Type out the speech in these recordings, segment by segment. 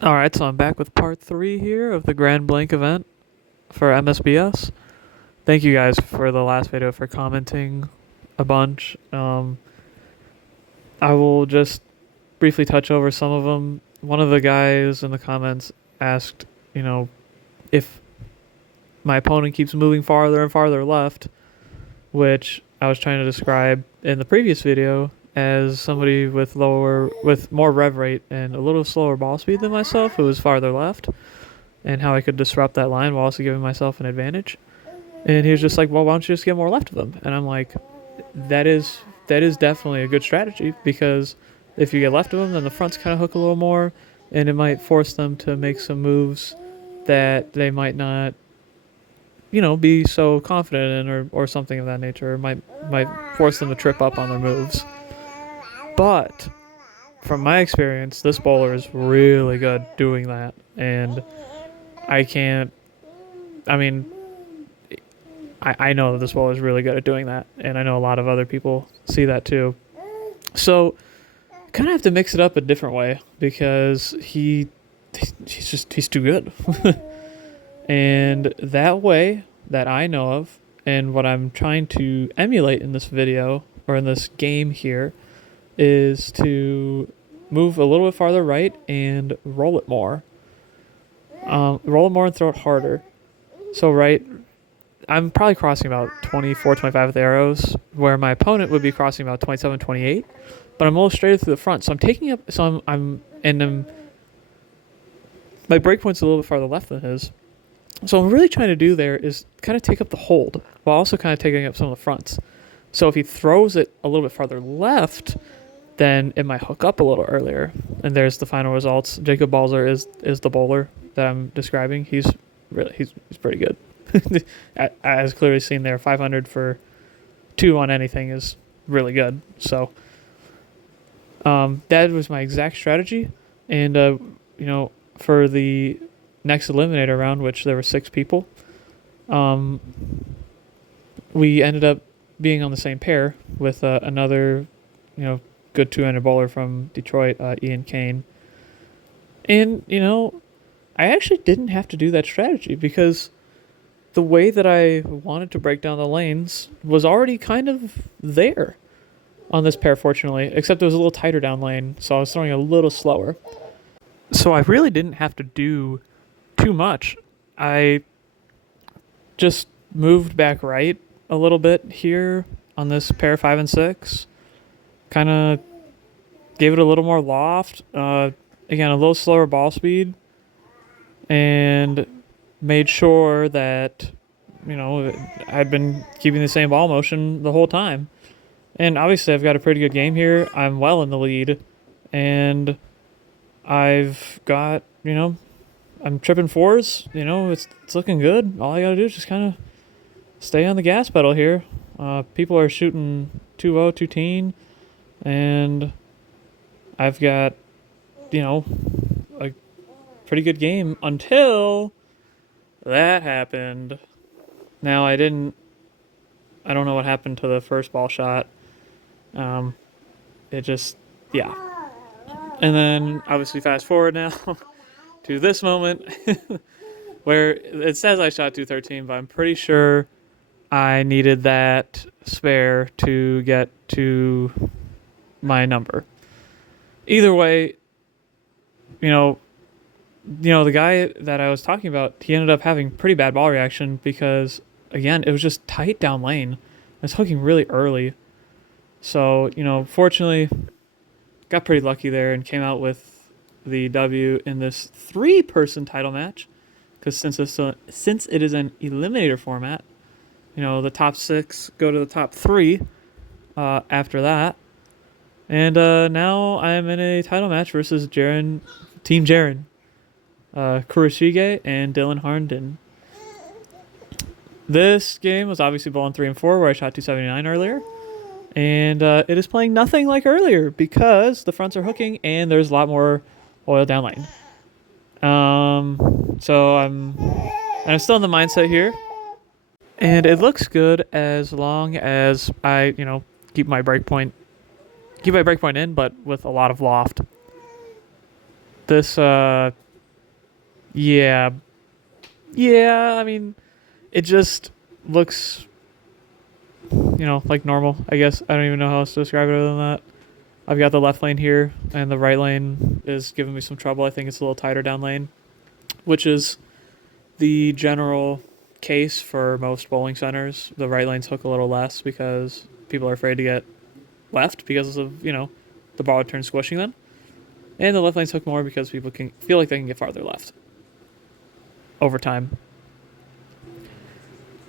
Alright, so I'm back with part 3 here of the Grand Blank event for MSBS. Thank you guys for the last video for commenting a bunch. I will just briefly touch over some of them. One of the guys in the comments asked, if my opponent keeps moving farther and farther left, which I was trying to describe in the previous video as somebody with more rev rate and a little slower ball speed than myself who was farther left, and how I could disrupt that line while also giving myself an advantage. And he was just like, well, why don't you just get more left of them? And I'm like, that is definitely a good strategy, because if you get left of them, then the fronts kind of hook a little more, and it might force them to make some moves that they might not, be so confident in, or something of that nature. Or might force them to trip up on their moves. But from my experience, this bowler is really good doing that, and I can't. I mean, I know that this bowler is really good at doing that, and I know a lot of other people see that too. So, kind of have to mix it up a different way, because he's too good. And that way that I know of, and what I'm trying to emulate in this video, or in this game here, is to move a little bit farther right and roll it more. Roll it more and throw it harder. So right, I'm probably crossing about 24, 25 with arrows, where my opponent would be crossing about 27, 28. But I'm a little straighter through the front, so I'm taking up. So my breakpoint's a little bit farther left than his. So what I'm really trying to do there is kind of take up the hold, while also kind of taking up some of the fronts. So if he throws it a little bit farther left, then it might hook up a little earlier. And there's the final results. Jacob Balzer is the bowler that I'm describing. He's pretty good. As clearly seen there, 500 for 2 on anything is really good. So that was my exact strategy. And for the next eliminator round, which there were 6 people, we ended up being on the same pair with another, good 200 bowler from Detroit, Ian Kane. And, I actually didn't have to do that strategy, because the way that I wanted to break down the lanes was already kind of there on this pair, fortunately, except it was a little tighter down lane, so I was throwing a little slower. So I really didn't have to do too much. I just moved back right a little bit here on this pair 5 and 6. Kind of gave it a little more loft. Again, a little slower ball speed. And made sure that, I'd been keeping the same ball motion the whole time. And obviously I've got a pretty good game here. I'm well in the lead. And I've got, I'm tripping 4s. It's looking good. All I got to do is just kind of stay on the gas pedal here. People are shooting 2-0, 2-teen. And I've got, a pretty good game until that happened. Now I don't know what happened to the first ball shot. It just, yeah. And then obviously fast forward now to this moment where it says I shot 213, but I'm pretty sure I needed that spare to get to my number. Either way, the guy that I was talking about, he ended up having pretty bad ball reaction, because, again, it was just tight down lane. I was hooking really early. So, fortunately, got pretty lucky there and came out with the W in this 3-person title match. Because since it is an eliminator format, the top 6 go to the top 3 after that. And now I'm in a title match versus Team Jaren. Kurashige and Dylan Harnden. This game was obviously bowling 3 and 4, where I shot 279 earlier. And it is playing nothing like earlier, because the fronts are hooking and there's a lot more oil down lane. So I'm still in the mindset here. And it looks good as long as I, keep my breakpoint in, but with a lot of loft. This Yeah. Yeah, I mean, it just looks, like normal, I guess. I don't even know how else to describe it other than that. I've got the left lane here, and the right lane is giving me some trouble. I think it's a little tighter down lane, which is the general case for most bowling centers. The right lanes hook a little less because people are afraid to get left because of, the ball turn squishing them. And the left lanes hook more because people can feel like they can get farther left over time.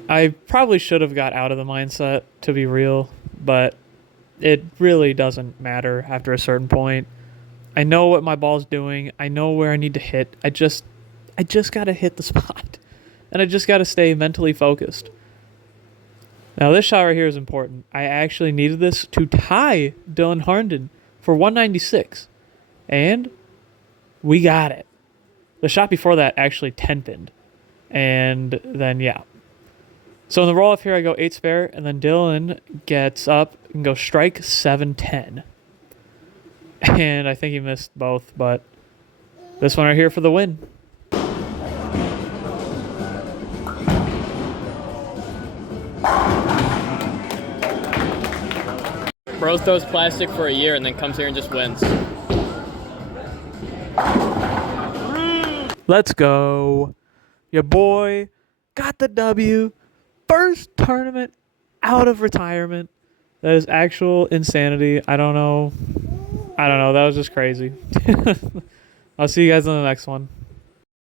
I probably should have got out of the mindset, to be real, but it really doesn't matter after a certain point. I know what my ball's doing. I know where I need to hit. I just got to hit the spot. And I just got to stay mentally focused. Now, this shot right here is important. I actually needed this to tie Dylan Harnden for 196. And we got it. The shot before that actually 10-pinned. And then, yeah. So in the roll-off here, I go 8 spare, and then Dylan gets up and goes strike 7-10. And I think he missed both, but this one right here for the win. Bro throws plastic for a year and then comes here and just wins. Let's go. Your boy got the W. First tournament out of retirement. That is actual insanity. I don't know. That was just crazy. I'll see you guys on the next one.